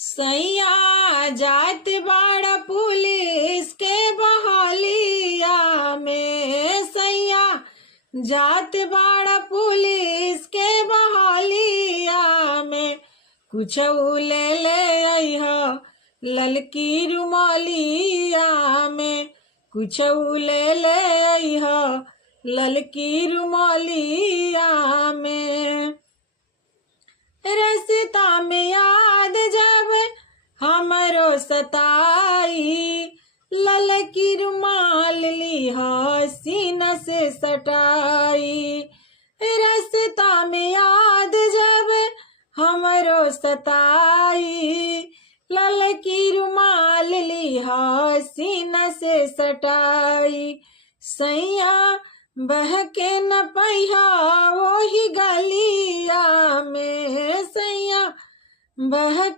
सैया जात बाड़ा पुलिस के बहालिया में, सैया जात बाड़ा पुलिस के बहालिया में, कुछ ले ले अइहा ललकी रुमालिया में, कुछ ले ले अइहा ललकी रुमालिया में। रस्ता में याद जब हमरो सताई, ललकी रुमाल लिहा सीना से सटाई। रस्ता में याद जब हमरो सताई, ललकी रुमाल लिहा सीना से सटाई। सैया बहके न पहिया वही गलिया में, सैया बहके